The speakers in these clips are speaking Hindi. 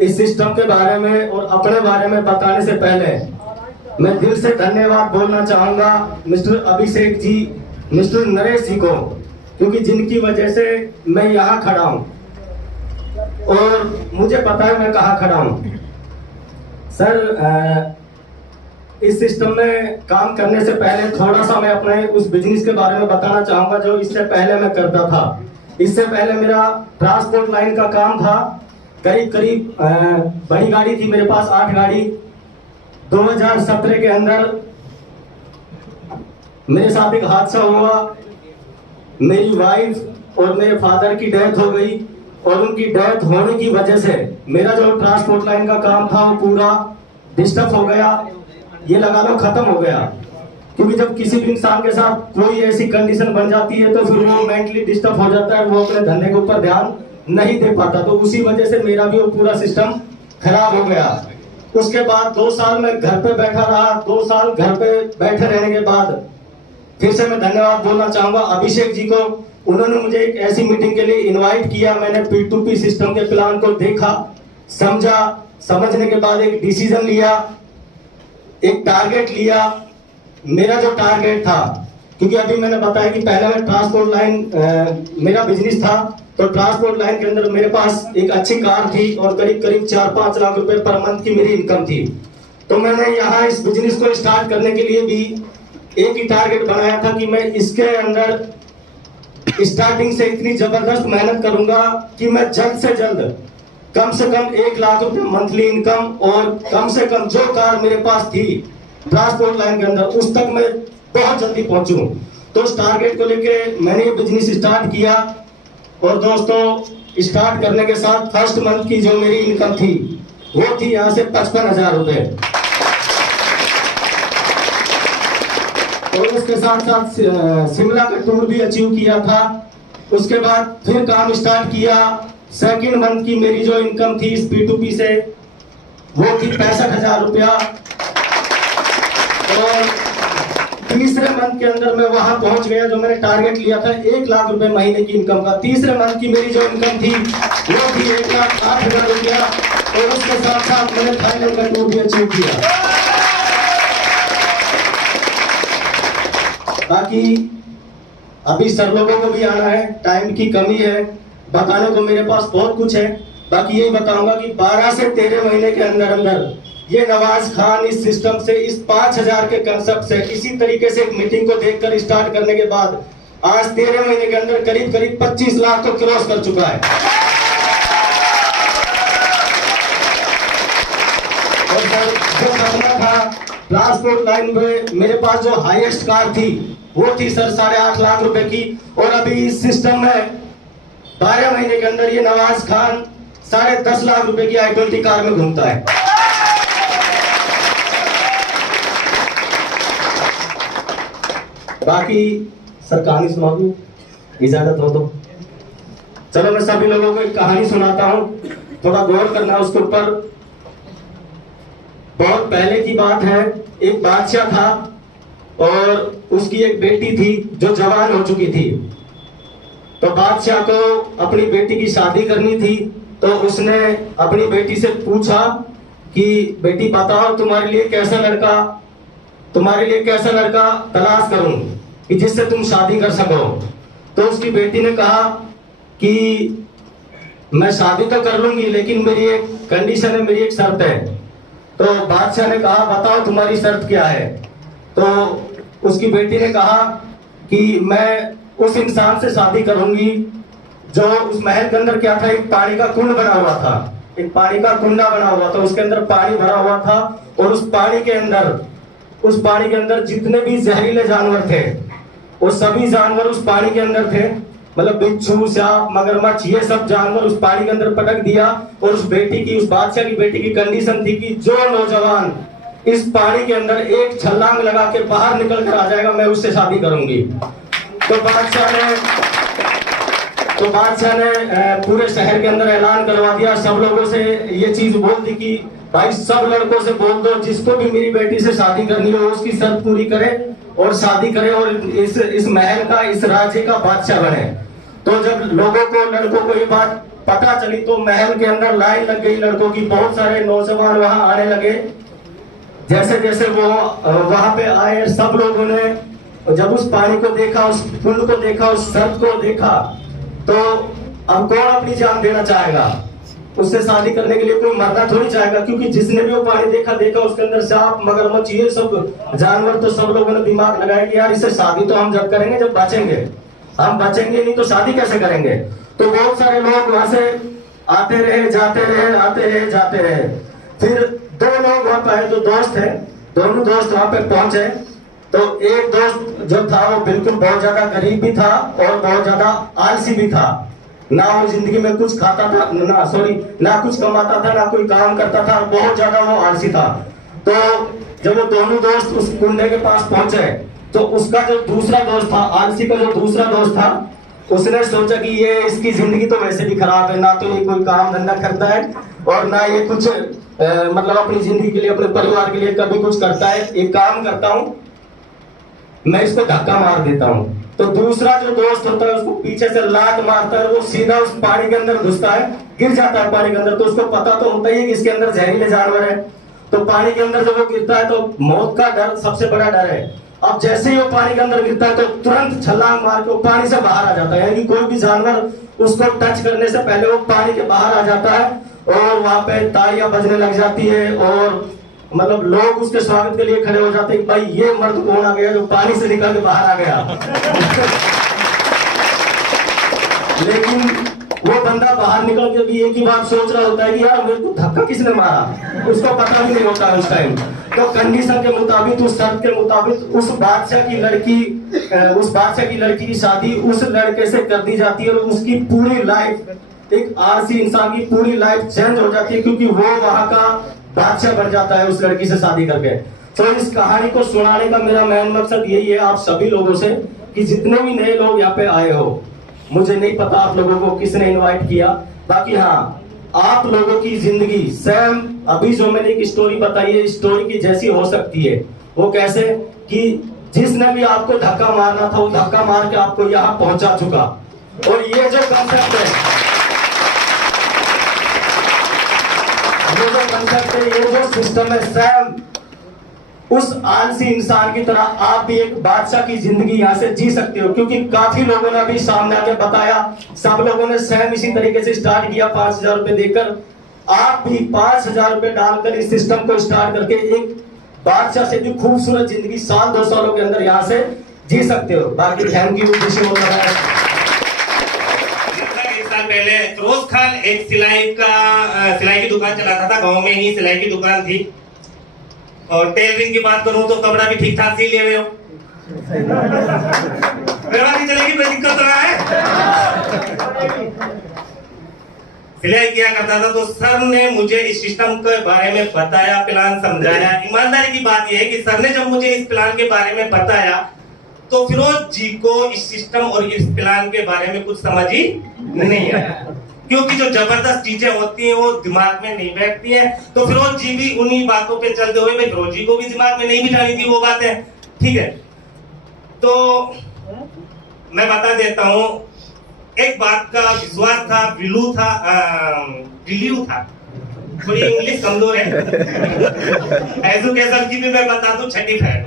इस सिस्टम के बारे में और अपने बारे में बताने से पहले मैं दिल से धन्यवाद बोलना चाहूंगा मिस्टर अभिषेक जी, मिस्टर नरेश जी को, क्योंकि जिनकी वजह से मैं यहाँ खड़ा हूँ और मुझे पता है मैं कहाँ खड़ा हूँ। सर, इस सिस्टम में काम करने से पहले थोड़ा सा मैं अपने उस बिजनेस के बारे में बताना चाहूंगा जो इससे पहले मैं करता था। इससे पहले मेरा ट्रांसपोर्ट लाइन का काम था। करीब बड़ी गाड़ी थी मेरे पास, 8 गाड़ी। 2017 के अंदर मेरे साथ एक हादसा हुआ। मेरी वाइफ और मेरे फादर की डेथ हो गई और उनकी डेथ होने की वजह से मेरा जो ट्रांसपोर्ट लाइन का काम था वो पूरा डिस्टर्ब हो गया, ये लगा लो खत्म हो गया। क्योंकि जब किसी भी इंसान के साथ कोई ऐसी कंडीशन बन जाती है तो फिर वो मेंटली डिस्टर्ब हो जाता है, वो अपने धंधे के ऊपर ध्यान नहीं दे पाता। तो उसी वजह से मेरा भी वो पूरा सिस्टम खराब हो गया। उसके बाद 2 साल में घर पे बैठा रहा। 2 साल घर पे बैठे रहने के बाद फिर से मैं धन्यवाद बोलना चाहूंगा अभिषेक जी को। उन्होंने मुझे एक ऐसी मीटिंग के लिए इनवाइट किया। मैंने P2P सिस्टम के प्लान को देखा, समझा, समझने के बाद एक डिसीजन लिया, एक टारगेट लिया। मेरा जो टारगेट था, क्योंकि अभी मैंने बताया कि पहले मैं ट्रांसपोर्ट लाइन मेरा बिजनेस था, तो ट्रांसपोर्ट लाइन के अंदर मेरे पास एक अच्छी कार थी और करीब 4-5 लाख रुपए पर मंथ की मेरी इनकम थी। तो मैंने यहाँ इस बिजनेस को स्टार्ट करने के लिए भी एक ही टारगेट बनाया था कि मैं इसके अंदर स्टार्टिंग से इतनी जबरदस्त मेहनत करूंगा कि मैं जल्द से जल्द कम से कम 1 लाख रुपए मंथली इनकम और कम से कम जो कार मेरे पास थी ट्रांसपोर्ट लाइन के अंदर उस तक मैं बहुत जल्दी पहुंचूं। तो उस टारगेट को लेकर मैंने ये बिजनेस स्टार्ट किया और दोस्तों स्टार्ट करने के साथ फर्स्ट मंथ की जो मेरी इनकम थी वो थी यहाँ से 55,000 रुपए। और उसके साथ साथ शिमला का टूर भी अचीव किया था। उसके बाद फिर काम स्टार्ट किया। सेकेंड मंथ की मेरी जो इनकम थी इस P2P से वो थी 65,000 रुपया। और तीसरे मंथ के अंदर मैं वहां पहुंच गया जो मैंने टारगेट लिया था 1 लाख रुपए महीने की इनकम का। तीसरे मंथ की मेरी जो इनकम थी वो थी 1,08,000 रुपया। और उसके साथ साथ मैंने थाईलैंड का टूर भी अचीव किया। बाकी अभी सर लोगों को भी आना है, टाइम की कमी है, बताने को मेरे पास बहुत कुछ है। बाकी यही बताऊंगा कि 12 से 13 महीने के अंदर अंदर ये नवाज खान इस सिस्टम से, इस 5,000 के कंसेप्ट से, इसी तरीके से एक मीटिंग को देखकर स्टार्ट करने के बाद आज 13 महीने के अंदर करीब 25 लाख को क्रॉस कर चुका है। और सर जो सपना था ट्रांसपोर्ट लाइन में मेरे पास जो हाईएस्ट कार थी वो थी सर 8.5 लाख रुपए की। और अभी इस सिस्टम में 12 महीने के अंदर ये नवाज खान 10.5 लाख रुपए की i20 कार में घूमता है। बाकी सर कहानी सुना दूं, इजाजत हो तो? चलो मैं सभी लोगों को एक कहानी सुनाता हूं, थोड़ा गौर करना उसके ऊपर। बहुत पहले की बात है, एक बादशाह था और उसकी एक बेटी थी जो जवान हो चुकी थी। तो बादशाह को अपनी बेटी की शादी करनी थी। तो उसने अपनी बेटी से पूछा कि बेटी बताओ तुम्हारे लिए कैसा लड़का तलाश करूं कि जिससे तुम शादी कर सको। तो उसकी बेटी ने कहा कि मैं शादी तो कर लूंगी लेकिन मेरी एक कंडीशन है, मेरी एक शर्त है। तो बादशाह ने कहा बताओ तुम्हारी शर्त क्या है। तो उसकी बेटी ने कहा कि मैं उस इंसान से शादी करूंगी जो उस महल के अंदर क्या था, एक पानी का कुंड बना हुआ था, एक पानी का कुंडा बना हुआ था, उसके अंदर पानी भरा हुआ था। और उस पानी के अंदर जितने भी जहरीले जानवर थे वो सभी जानवर उस पानी के अंदर थे। मतलब बिच्छू, सांप, मगरमच्छ, ये सब जानवर उस पानी के अंदर पटक दिया। और उस बादशाह की बेटी की कंडीशन थी कि जो नौजवान इस पानी के अंदर एक छलांग लगा के बाहर निकल कर आ जाएगा मैं उससे शादी करूंगी। तो बादशाह ने पूरे शहर के अंदर ऐलान करवा दिया, सब लोगों से ये चीज बोल दी कि भाई सब लड़कों से बोल दो जिसको भी मेरी बेटी से शादी करनी हो उसकी शर्त पूरी करे और शादी करे और इस महल का, इस राज्य का बादशाह बने। तो जब लड़कों को ये बात पता चली तो महल के अंदर लाइन लग गई लड़कों की, बहुत सारे नौजवान वहां आने लगे। जैसे जैसे वो वहां पे आए, सब लोगों ने जब उस पानी को देखा, उस पुल को देखा, उस शर्त को देखा, तो अब कौन अपनी जान देना चाहेगा? उससे शादी करने के लिए कोई मरना थोड़ी चाहेगा, क्योंकि जिसने भी वो पानी देखा उसके अंदर सांप, मगरमच्छ, ये सब जानवर, तो सब लोगों ने दिमाग लगाया कि यार इससे शादी तो हम जब करेंगे जब बचेंगे, हम बचेंगे नहीं तो शादी कैसे करेंगे। तो बहुत सारे लोग वहां से आते रहे, जाते रहे, आते रहे, जाते रहे। फिर दो लोग वहां पे आए, दो दोस्त है, दोनों दोस्त वहां पे पहुंचे। तो एक दोस्त जो था वो बिल्कुल बहुत ज्यादा गरीब भी था और बहुत ज्यादा आलसी भी था, ना वो जिंदगी में कुछ खाता था, ना कुछ कमाता था, ना कोई काम करता था, बहुत ज्यादा वो आलसी था। तो जब वो दोनों दोस्त उस कुंडे के पास पहुंचे तो उसका जो दूसरा दोस्त था, आलसी का जो दूसरा दोस्त था, उसने सोचा कि ये इसकी जिंदगी तो वैसे भी खराब है, ना तो ये कोई काम धंधा करता है और ना ये कुछ मतलब अपनी जिंदगी के लिए, अपने परिवार के लिए कभी कुछ करता है। एक काम करता हूँ, मैं इसको धक्का मार देता हूँ। तो दूसरा जो दोस्त होता है उसको पीछे से लात मारता है, वो सीधा उस पानी के अंदर घुसता है, गिर जाता है पानी के अंदर। तो उसको पता तो होता ही है कि इसके अंदर जहरीले जानवर है। तो पानी के अंदर जब वो गिरता है तो मौत का डर सबसे बड़ा डर है। अब जैसे ही वो पानी के अंदर गिरता है तो तुरंत छलांग मार के वो पानी से बाहर आ जाता है, यानी कोई भी जानवर उसको टच करने से पहले वो पानी के बाहर आ जाता है। और वहां पे तालियां बजने लग जाती है और मतलब लोग उसके स्वागत के लिए खड़े हो जाते हैं, भाई ये मर्द कौन आ गया जो पानी से निकल के बाहर आ गया। लेकिन वो बंदा बाहर निकल के भी एक ही बात सोच रहा होता है कि यार मेरे को धक्का किसने मारा, उसको पता भी नहीं होता है उस टाइम। तो कंडीशन के मुताबिक, उस शर्त के मुताबिक उस बादशाह की लड़की की शादी उस लड़के से कर दी जाती है और उसकी पूरी लाइफ, एक आलसी इंसान की पूरी लाइफ चेंज हो जाती है, क्योंकि वो वहां का बादशाह बन जाता है उस लड़की से शादी करके। तो इस कहानी को सुनाने का मेरा मेन मकसद यही है आप सभी लोगों से, कि जितने भी नए लोग यहाँ पे आए हो, मुझे नहीं पता आप लोगों को किसने इनवाइट किया, बाकी हाँ आप लोगों की जिंदगी सेम अभी जो मैंने एक स्टोरी बताई है, स्टोरी की जैसी हो सकती है। वो कैसे कि जिसने भी आपको धक्का मारना था वो धक्का मार के आपको यहाँ पहुंचा चुका। और ये जो कंसेप्ट है, ये जो सिस्टम है, सेम उस आलसी इंसान की तरह आप भी एक बादशाह की जिंदगी यहाँ से जी सकते हो, क्योंकि काफी लोगों ने अभी सामने आके बताया, सब लोगों ने सेम इसी तरीके से स्टार्ट किया 5,000 रुपए देकर। आप भी 5,000 रुपए डालकर इस सिस्टम को स्टार्ट करके एक बादशाह से भी खूबसूरत जिंदगी 1-2 सालों के अंदर यहाँ से जी सकते हो। बाकी थैंक यू। पहले फिरोज खान एक सिलाई की दुकान चलाता था, गांव में ही सिलाई की दुकान थी। और टेलरिंग की बात करूं तो कपड़ा भी ठीक ठाक सी ले रहे हो, नहीं चलेगी, कोई दिक्कत तो है। सिलाई किया करता था, तो सर ने मुझे इस सिस्टम के बारे में बताया, प्लान समझाया। ईमानदारी की बात यह है कि सर ने जब मुझे इस प्लान के बारे में बताया तो फिरोज जी को इस सिस्टम और इस प्लान के बारे में कुछ समझ ही नहीं आया, क्योंकि जो जबरदस्त चीजें होती हैं वो दिमाग में नहीं बैठती हैं। तो फिरोज जी भी उन्हीं बातों पे चलते हुए, भाई फिरोज जी को भी दिमाग में नहीं बिठानी थी वो बातें, ठीक है। तो मैं बता देता हूं, एक बात का विश्वास था, बिलीव था, थोड़ी इंग्लिश कमजोर है। एजुकेशन की भी मैं बता दूं, 6ठी फैल।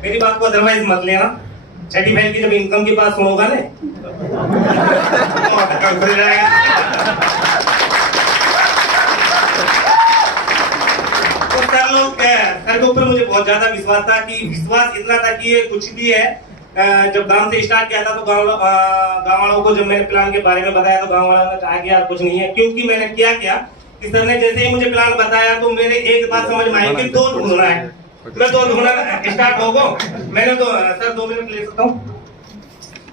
मेरी बात को अदरवाइज मत लेना, 6ठी फैल की जब इनकम के पास होगा ना खुल जाएगा। तो सर के ऊपर मुझे बहुत ज्यादा विश्वास था, कि विश्वास इतना था कि ये कुछ भी है। जब गांव से स्टार्ट किया था तो गांव वालों को जब मैंने प्लान के बारे में बताया तो गांव वालों ने कहा कि यार कुछ नहीं है, क्योंकि मैंने क्या कि सर ने जैसे ही मुझे प्लान बताया तो मेरे एक बात समझ में आई कि 2 ढूंढना है। मैं 2 ढूंढना स्टार्ट होगा, मैंने तो सर 2 मिनट ले सकता हूँ।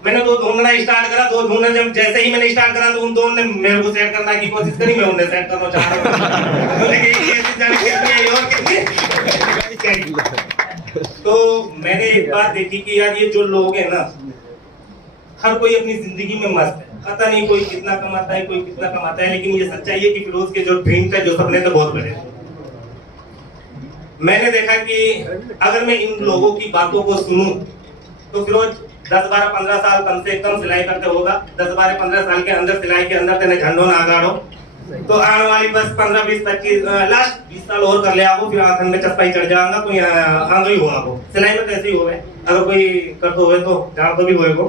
मैंने 2 ढूंढना स्टार्ट करा, 2 ढूंढना जब जैसे ही मैंने स्टार्ट करा तो उन 2 ने मेरे को सेट करने की कोशिश करी, मैं उन्हें सेट करना चाह रहा हूँ। तो मैंने एक बात देखी कि यार ये जो लोग हैं ना, हर कोई अपनी जिंदगी में मस्त है, पता नहीं कोई कितना कमाता है, कोई कितना कमाता है, लेकिन ये सच्चाई है कि फिरोज के जो ड्रीम थे, जो सपने थे, बहुत बड़े। मैंने देखा कि अगर मैं इन लोगों की बातों को सुनूं तो फिरोज 10-12-15 साल कम से कम सिलाई करते होगा। 10-12-15 साल के अंदर सिलाई के अंदर तेने झंडो ना गाड़ो तो आने वाली बस 15-20-25 लास्ट 20 साल और कर ले आपको, फिर आखिर में चस्पा ही चढ़ जाएगा, कोई आंदो ही होगा वो सिलाई में कैसे ही होगा। अगर कोई करते हुए तो जहाँ तो भी होएगो।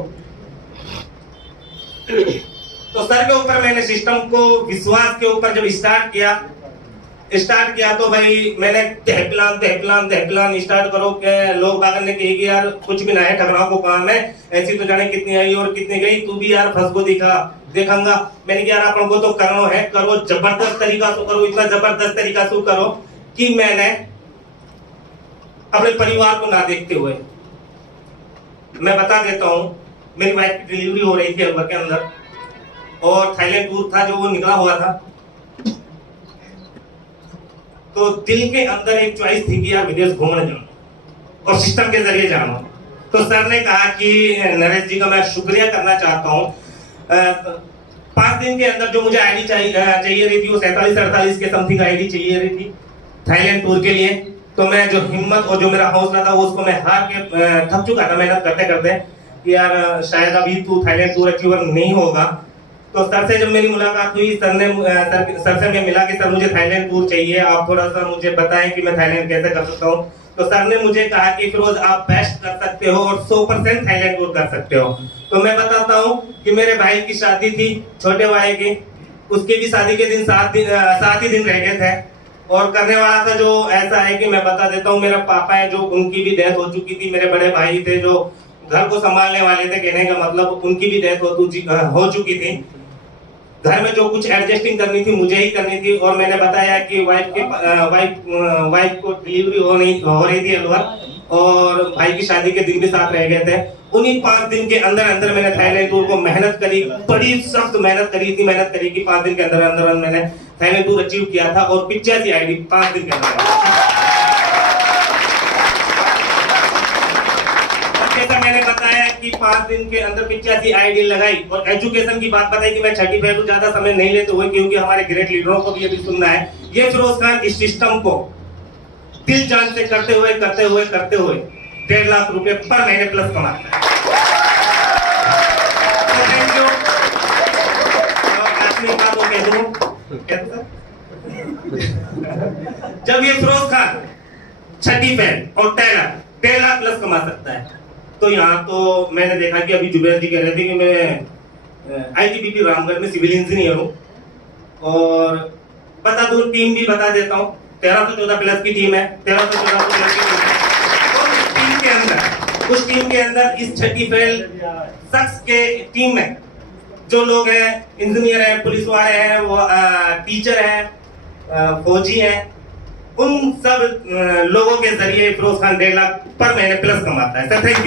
तो सर के ऊपर मैंने सिस्टम को विश्वास के ऊपर जब स्टार्ट किया तो भाई मैंने तहपलान स्टार्ट करो के लोग बागन ने कही कि यार कुछ भी ना है, ठगराव को काम है, ऐसी तो जाने कितनी आई और कितनी गई, तू भी यार फंस को देखांगा। मैंने कहा यार अपन को तो करना है, करो जबरदस्त तरीका से करो, इतना जबरदस्त तरीका से करो कि मैंने अपने परिवार को ना देखते हुए, मैं बता देता हूँ, मेरी वाइफ की डिलीवरी हो रही थी अलवर के अंदर और थाईलैंड टूर था जो वो निकला हुआ था। तो दिल के अंदर एक चॉइस थी कि यार विदेश घूमने जाऊं और सिस्टम के जरिए जाना। तो सर ने कहा कि नरेश जी का मैं शुक्रिया करना चाहता हूं। 5 दिन के अंदर जो मुझे आईडी चाहिए रही थी वो 47-48 के समथिंग आईडी चाहिए रही थी थाईलैंड टूर के लिए। तो मैं जो हिम्मत और जो मेरा हौसला था वो उसको मैं हार के थक चुका था मेहनत करते करते कि यार शायद अभी तू थाईलैंड टूर अचीवर नहीं होगा। तो सर से जब मेरी मुलाकात हुई, सर से मैं मिला कि सर मुझे थाईलैंड टूर चाहिए, आप थोड़ा सा मुझे बताएं कि मैं थाईलैंड कैसे कर सकता हूँ। तो सर ने मुझे कहा कि फिरोज आप बेस्ट कर सकते हो और 100% थाईलैंड टूर कर सकते हो। तो मैं बताता हूँ कि मेरे भाई की शादी थी छोटे भाई की, उसके भी शादी के दिन 7 ही दिन रह गए थे और करने वाला था जो ऐसा है कि मैं बता देता हूँ, मेरा पापा है जो उनकी भी डेथ हो चुकी थी, मेरे बड़े भाई थे जो घर को संभालने वाले थे, कहने का मतलब उनकी भी डेथ हो चुकी थी। घर में जो कुछ एडजस्टिंग करनी थी मुझे ही करनी थी और मैंने बताया कि वाइफ को डिलीवरी हो रही थी अलवर और भाई की शादी के दिन भी साथ रह गए थे। उन्हीं 5 दिन के अंदर अंदर मैंने थाईलैंड टूर को मेहनत करी, बड़ी सख्त मेहनत करी कि 5 दिन के अंदर अंदर मैंने थाईलैंड टूर अचीव किया था और 85 आईडी 5 दिन के अंदर। मैंने बताया कि 5 दिन के अंदर 85 आईडी लगाई और एजुकेशन की बात बताई कि मैं 35 ज्यादा समय नहीं लेते हुए, क्योंकि हमारे ग्रेट लीडरों को भी ये भी सुनना है। ये फिरोज खान इस सिस्टम को दिल जान से करते हुए 1.5 लाख रुपए पर महीने प्लस कमाता है। Thank you. अपनी बात को कह दूं, जब ये फिरोज खान 35 और टेलर 1.5 लाख प्लस कमा सकता है तो यहाँ तो मैंने देखा कि अभी जुबैर जी कह रहे थे कि मैं आईटीबीपी रामगढ़ में सिविल इंजीनियर हूँ और बता दूं टीम भी बता देता हूँ, 1314 प्लस की टीम है, 1314 प्लस की टीम है। और उस टीम के अंदर इस 35 शख्स के टीम में जो लोग हैं, इंजीनियर हैं, पुलिस वाले हैं, वो टीचर हैं, फौजी हैं, उन सब लोगों के जरिए फिरोज खान 1.5 लाख पर महीने प्लस कमाता है। Sir thank you.